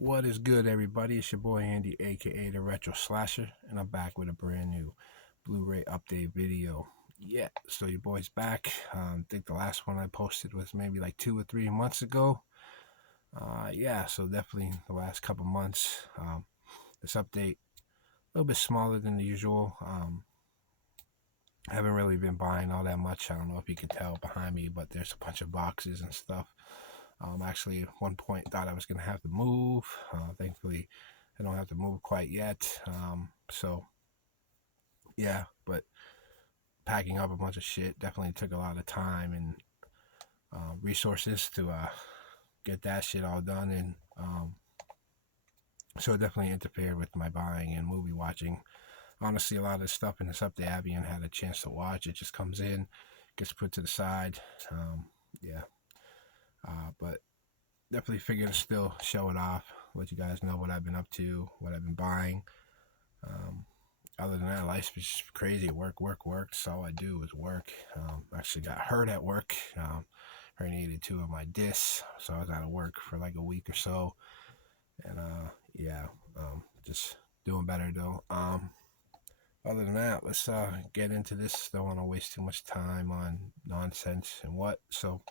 What is good, everybody? It's your boy Andy, aka the Retro Slasher, and I'm back with a brand new Blu-ray update video. Yeah, so your boy's back. I think the last one I posted was maybe like 2 or 3 months ago. Yeah, so definitely the last couple months. This update a little bit smaller than the usual. I haven't really been buying all that much. I don't know if you can tell behind me, but there's a bunch of boxes and stuff. Actually, at one point, thought I was going to have to move. Thankfully, I don't have to move quite yet. So, yeah, but packing up a bunch of shit definitely took a lot of time and resources to get that shit all done. And so it definitely interfered with my buying and movie watching. Honestly, a lot of the stuff in this update I haven't had a chance to watch. It just comes in, gets put to the side. Yeah. But definitely figured to still show it off, let you guys know what I've been up to, what I've been buying. Um, Other than that, life's just crazy. Work, work, work. That's all I do is work. Actually got hurt at work. Herniated two of my discs, so I was out of work for like a week or so. And yeah, just doing better though. Other than that, let's get into this. Don't want to waste too much time on nonsense and what. So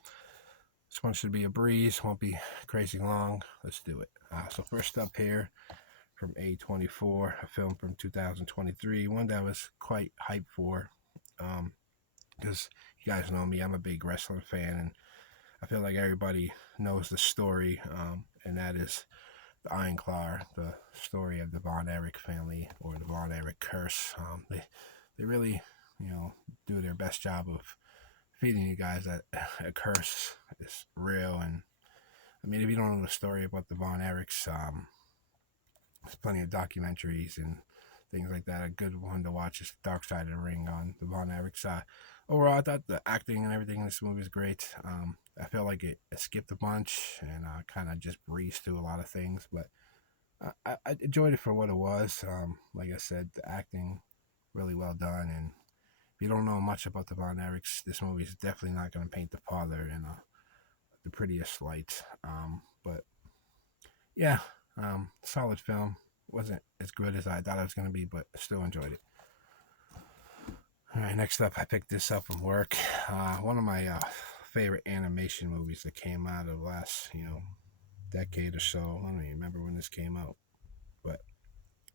this one should be a breeze. Won't be crazy long. Let's do it. So first up here from A24, a film from 2023, one that I was quite hyped for, because you guys know me, I'm a big wrestling fan, and I feel like everybody knows the story, and that is the Iron Claw, the story of the Von Erich family, or the Von Erich curse. They really, do their best job of feeding you guys that a curse is real. And I mean, if you don't know the story about the Von Erichs, there's plenty of documentaries and things like that. A good one to watch is Dark Side of the Ring on the Von Erichs. Overall, I thought the acting and everything in this movie is great. I feel like it skipped a bunch and kind of just breezed through a lot of things, but I enjoyed it for what it was. Like I said, the acting really well done, and if you don't know much about the Von Erichs, this movie is definitely not going to paint the father in the prettiest light. But yeah, solid film. Wasn't as good as I thought it was going to be, but still enjoyed it. All right, next up, I picked this up from work. One of my favorite animation movies that came out of the last, decade or so. I don't even remember when this came out, but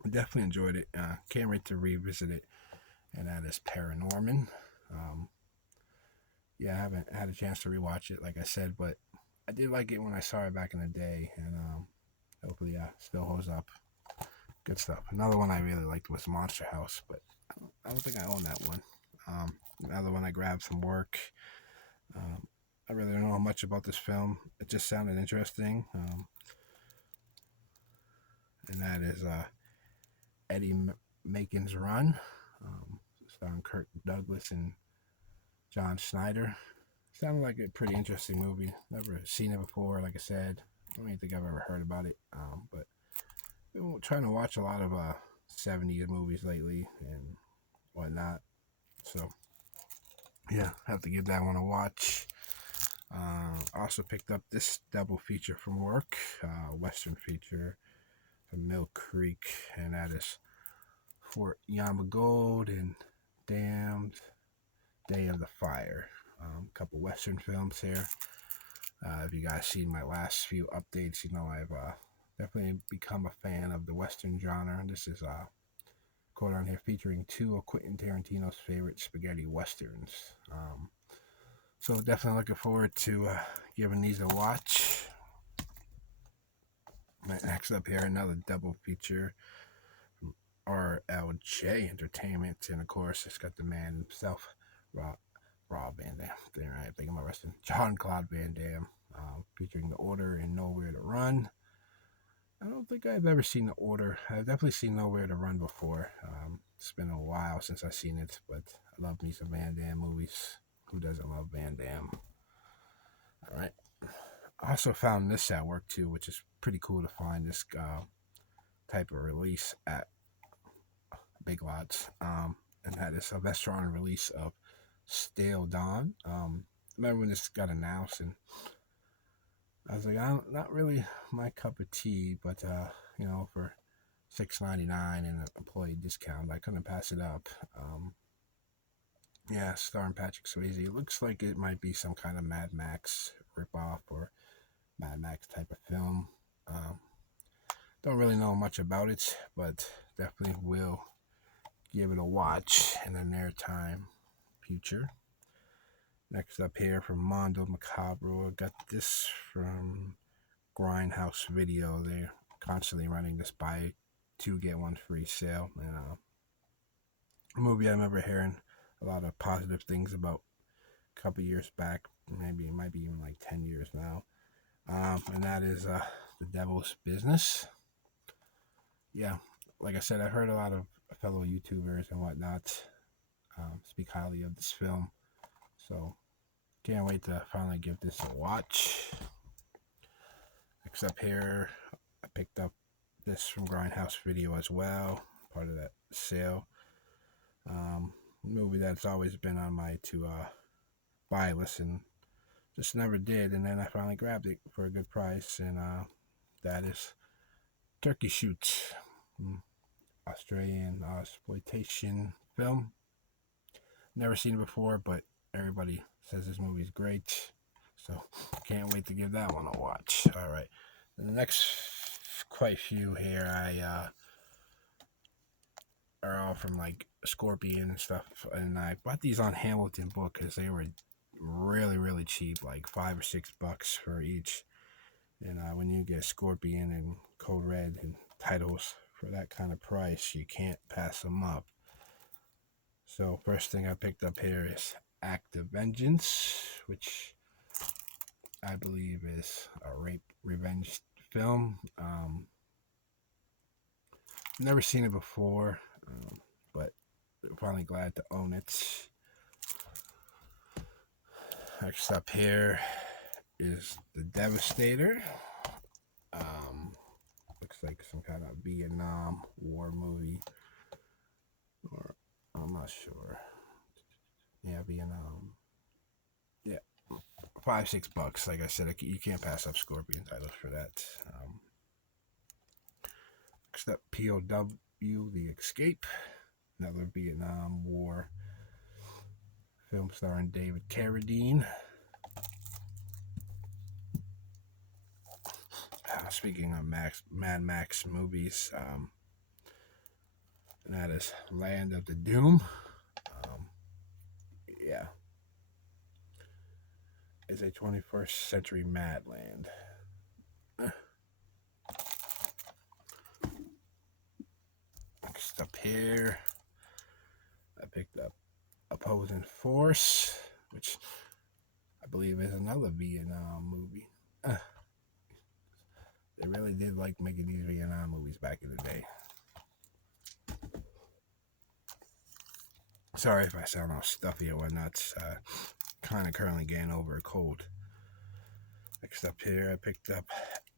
I definitely enjoyed it. Can't wait to revisit it, and that is Paranorman. Um, yeah, I haven't had a chance to rewatch it, like I said, but I did like it when I saw it back in the day, and hopefully, still holds up. Good stuff. Another one I really liked was Monster House, but I don't think I own that one. Another one I grabbed from work. Um, I really don't know much about this film. It just sounded interesting, and that is Eddie Macon's Run, starring Kirk Douglas and John Schneider. Sounded like a pretty interesting movie. Never seen it before. Like I said, I don't even think I've ever heard about it. But been trying to watch a lot of 70s movies lately and whatnot. So yeah, have to give that one a watch. Also picked up this double feature from work, Western feature from Mill Creek, and that is Fort Yama Gold and Damned Day of the Fire. A couple Western films here. If you guys seen my last few updates, you know I've definitely become a fan of the Western genre. This is quote on here featuring two of Quentin Tarantino's favorite spaghetti westerns. So definitely looking forward to giving these a watch. Next up here, another double feature from RLJ Entertainment, and of course it's got the man himself, Rob Van Dam. There, I think I'm arresting Jean-Claude Van Damme, featuring The Order and Nowhere to Run. I don't think I've ever seen The Order. I've definitely seen Nowhere to Run before. It's been a while since I've seen it, but I love me some Van Damme movies. Who doesn't love Van Damme? All right. I also found this at work too, which is pretty cool to find this type of release at Big Lots. And that is a restaurant release of Stale Dawn. Remember when this got announced, and I was like, I'm not really my cup of tea, but you know, for $6.99 and an employee discount, I couldn't pass it up. Yeah, starring Patrick Swayze. It looks like it might be some kind of Mad Max ripoff or Mad Max type of film. Um, don't really know much about it, but definitely will give it a watch in the near time future. Next up here from Mondo Macabro, I got this from Grindhouse Video. They're constantly running this buy two get one free sale, and a movie I remember hearing a lot of positive things about a couple years back. Maybe it might be even like 10 years now. And that is The Devil's Business. Yeah, like I said, I've heard a lot of fellow YouTubers and whatnot speak highly of this film. So can't wait to finally give this a watch. Next up here, I picked up this from Grindhouse Video as well, part of that sale. Movie that's always been on my to buy list and just never did, and then I finally grabbed it for a good price, and that is Turkey Shoot, Australian exploitation film. Never seen it before, but everybody says this movie is great, so can't wait to give that one a watch. All right, the next quite few here are all from like Scorpion and stuff, and I bought these on Hamilton Book because they were really cheap, like $5 or $6 for each. And when you get Scorpion and Code Red and titles for that kind of price, you can't pass them up. So first thing I picked up here is Act of Vengeance, which I believe is a rape revenge film. Never seen it before, but finally glad to own it. Next up here is The Devastator. Looks like some kind of Vietnam War movie, or I'm not sure. Yeah, Vietnam. Yeah, $5, $6. Like I said, you can't pass up Scorpion titles for that. Next up, POW: The Escape, another Vietnam War film starring David Carradine. Speaking of Mad Max movies, and that is Land of the Doom. Yeah, it's a 21st century Madland. Next up here, I picked up Opposing Force, which I believe is another Vietnam movie. They really did like making these Vietnam movies back in the day. Sorry if I sound all stuffy or whatnot. Kind of currently getting over a cold. Next up here, I picked up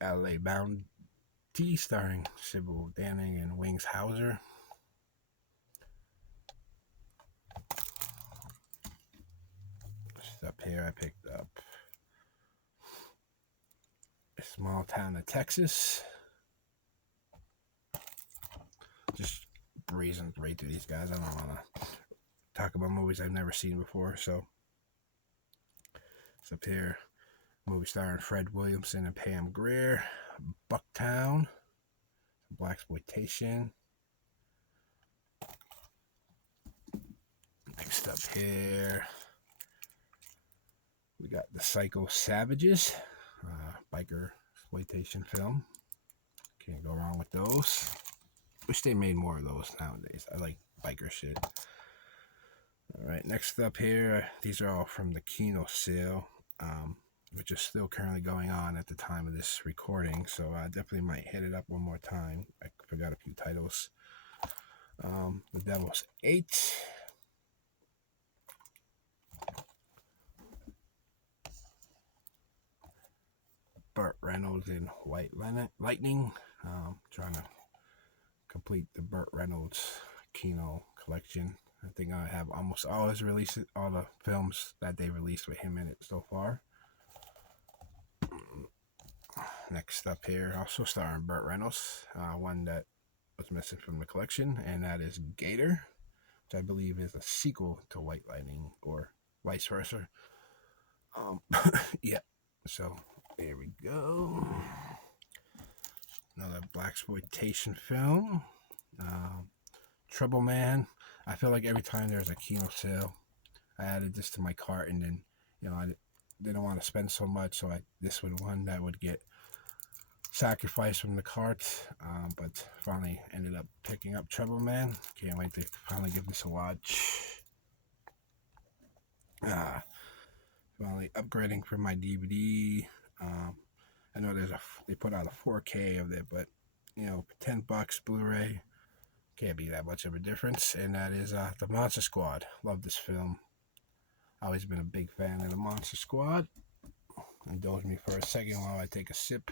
LA Bounty, starring Sybil Danning and Wings Hauser. Next up here, I picked up A Small Town of Texas. Just breezing right through these guys. I don't want to talk about movies I've never seen before, so it's up here. Movie starring Fred Williamson and Pam Grier. Bucktown, blaxploitation. Next up here, we got The Psycho Savages, biker exploitation film. Can't go wrong with those. Wish they made more of those nowadays. I like biker shit. Alright, next up here, these are all from the Kino sale, which is still currently going on at the time of this recording, so I definitely might hit it up one more time. I forgot a few titles. The Devil's 8. Burt Reynolds in White Lightning. Trying to complete the Burt Reynolds Kino collection. I think I have almost all his releases, all the films that they released with him in it so far. Next up here, also starring Burt Reynolds, one that was missing from the collection, and that is Gator, which I believe is a sequel to White Lightning or vice versa. Yeah, so there we go. Another blaxploitation film, Trouble Man. I feel like every time there's a Kino sale, I added this to my cart, and then I didn't want to spend so much, so this was one that would get sacrificed from the cart, but finally ended up picking up Trouble Man. Can't wait to finally give this a watch. Finally upgrading for my DVD. I know they put out a 4K of it, but $10 Blu-ray can't be that much of a difference. And that is the Monster Squad. Love this film. Always been a big fan of the Monster Squad. Indulge me for a second while I take a sip.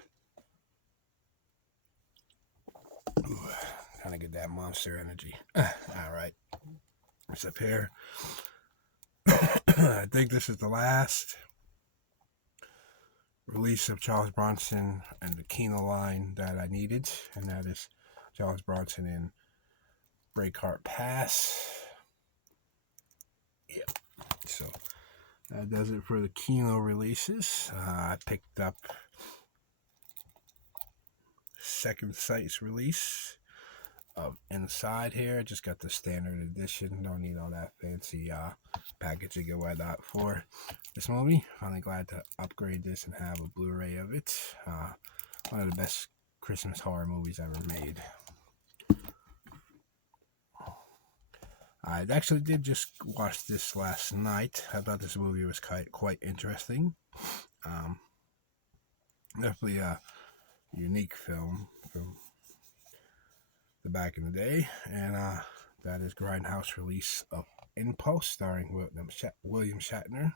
Kind of get that monster energy. All right, what's up here? I think this is the last release of Charles Bronson and the Kino line that I needed, and that is Charles Bronson in Breakheart Pass. Yeah, so that does it for the Kino releases. I picked up Second Sight's release of Inside here. Just got the standard edition. Don't need all that fancy packaging and whatnot for this movie. Finally glad to upgrade this and have a Blu-ray of it. One of the best Christmas horror movies ever made. I actually did just watch this last night. I thought this movie was quite interesting. Definitely a unique film from the back in the day, and that is Grindhouse release of Impulse, starring William Shatner.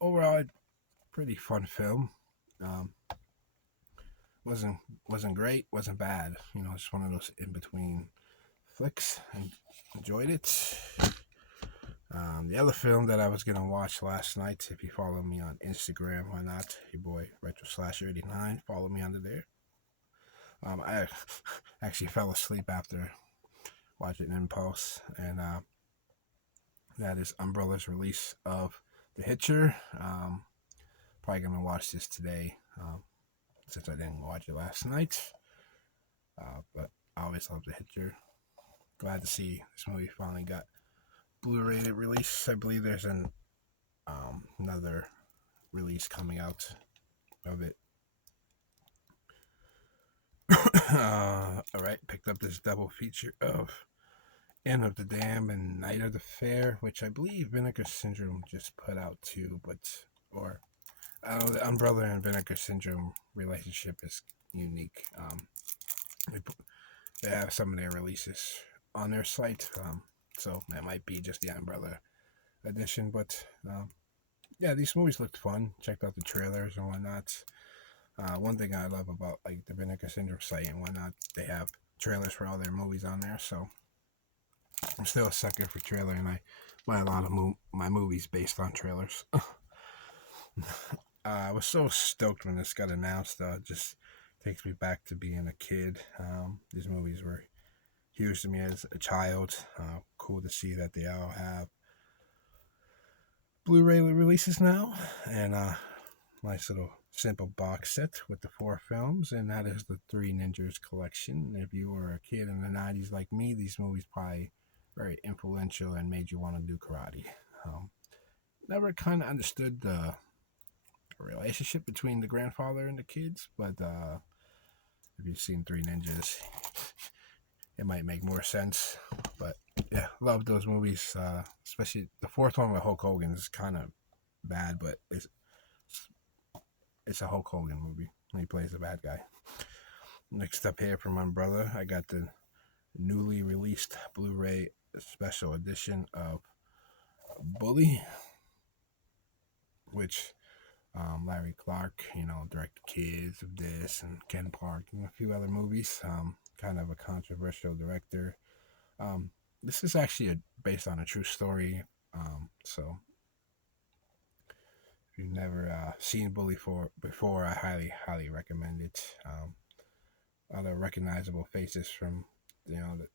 Overall, pretty fun film. Wasn't great, wasn't bad. Just one of those in between flicks, and enjoyed it. The other film that I was gonna watch last night, if you follow me on Instagram, why not? Your boy RetroSlasher89. Follow me under there. I actually fell asleep after watching Impulse, and that is Umbrella's release of The Hitcher. Probably gonna watch this today, since I didn't watch it last night. But I always love The Hitcher. Glad to see this movie finally got Blu-ray release. I believe there's another release coming out of it. Alright, picked up this double feature of End of the Dam and Night of the Fair, which I believe Vinegar Syndrome just put out too, the Umbrella and Vinegar Syndrome relationship is unique. They have some of their releases on their site, so that might be just the Umbrella edition, but yeah, these movies looked fun. Checked out the trailers and whatnot. One thing I love about the Vinegar Syndrome site and whatnot, they have trailers for all their movies on there, so I'm still a sucker for trailer, and I buy a lot of my movies based on trailers. I was so stoked when this got announced. Just takes me back to being a kid. These movies were huge to me as a child. Cool to see that they all have Blu-ray releases now, and nice little simple box set with the 4 films, and that is the Three Ninjas collection. If you were a kid in the 90s like me, these movies probably very influential and made you want to do karate. Never kind of understood the relationship between the grandfather and the kids, but if you've seen Three Ninjas, it might make more sense. But yeah, love those movies, especially the 4th one with Hulk Hogan is kind of bad, but it's a Hulk Hogan movie. He plays a bad guy. Next up here from Umbrella, I got the newly released Blu-ray special edition of Bully, which Larry Clark, directed Kids of this and Ken Park and a few other movies. Kind of a controversial director. This is actually based on a true story. So If you've never seen Bully before, I highly recommend it. Other recognizable faces from the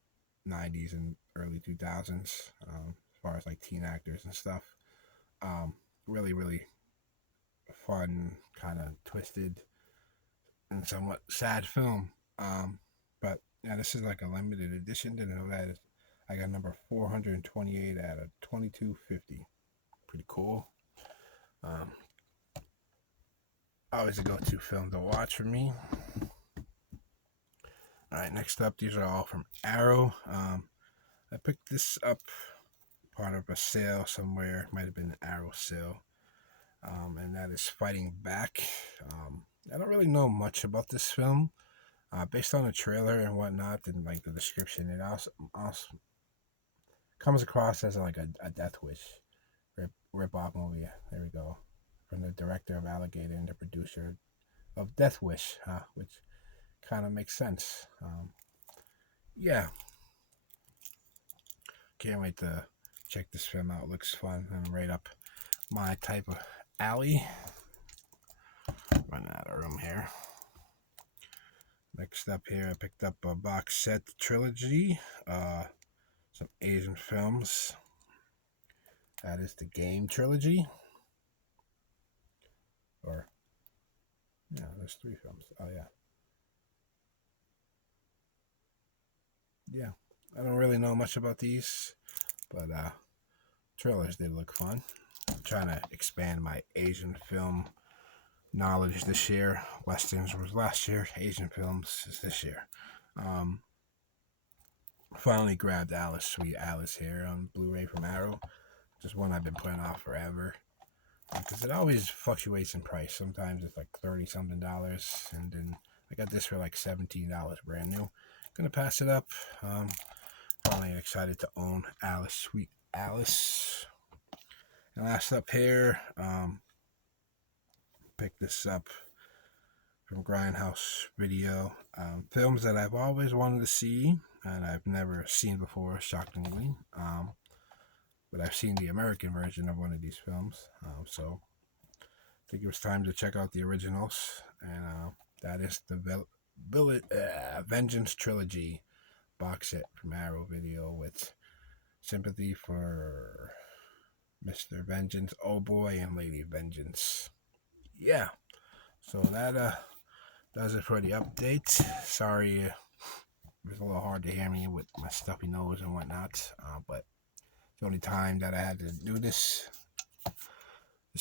90s and early 2000s, as far as like teen actors and stuff. Um, really fun, kind of twisted and somewhat sad film. But yeah, this is like a limited edition. Didn't know that. I got number 428 out of 2250. Pretty cool. Always a go-to film to watch for me. All right, next up, these are all from Arrow. I picked this up part of a sale somewhere. Might have been an Arrow sale. And that is Fighting Back. I don't really know much about this film. Based on the trailer and whatnot, and like the description, it also comes across as like a Death Wish rip-off movie. There we go. From the director of Alligator and the producer of Death Wish, which kind of makes sense. Yeah. Can't wait to check this film out. Looks fun and right up my type of alley. Running out of room here. Next up here, I picked up a box set trilogy. Some Asian films. That is the Game trilogy. Or, yeah, there's 3 films. Oh, yeah. Yeah, I don't really know much about these, but trailers did look fun. I'm trying to expand my Asian film knowledge this year. Westerns was last year. Asian films is this year. Finally grabbed Alice, Sweet Alice here on Blu-ray from Arrow. Just one I've been putting off forever. Because it always fluctuates in price. Sometimes it's like $30-something, and then I got this for like $17 brand new. Gonna pass it up. Finally excited to own Alice, Sweet Alice. And last up here, picked this up from Grindhouse Video. Films that I've always wanted to see and I've never seen before, shockingly. But I've seen the American version of one of these films. So I think it was time to check out the originals. And that is the Vengeance Trilogy box set from Arrow Video, with sympathy for Mr. Vengeance, Oh Boy, and Lady Vengeance. Yeah. So that does it for the update. Sorry, it was a little hard to hear me with my stuffy nose and whatnot. But the only time that I had to do this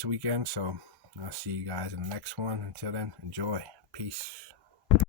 weekend. So I'll see you guys in the next one. Until then, enjoy. Peace.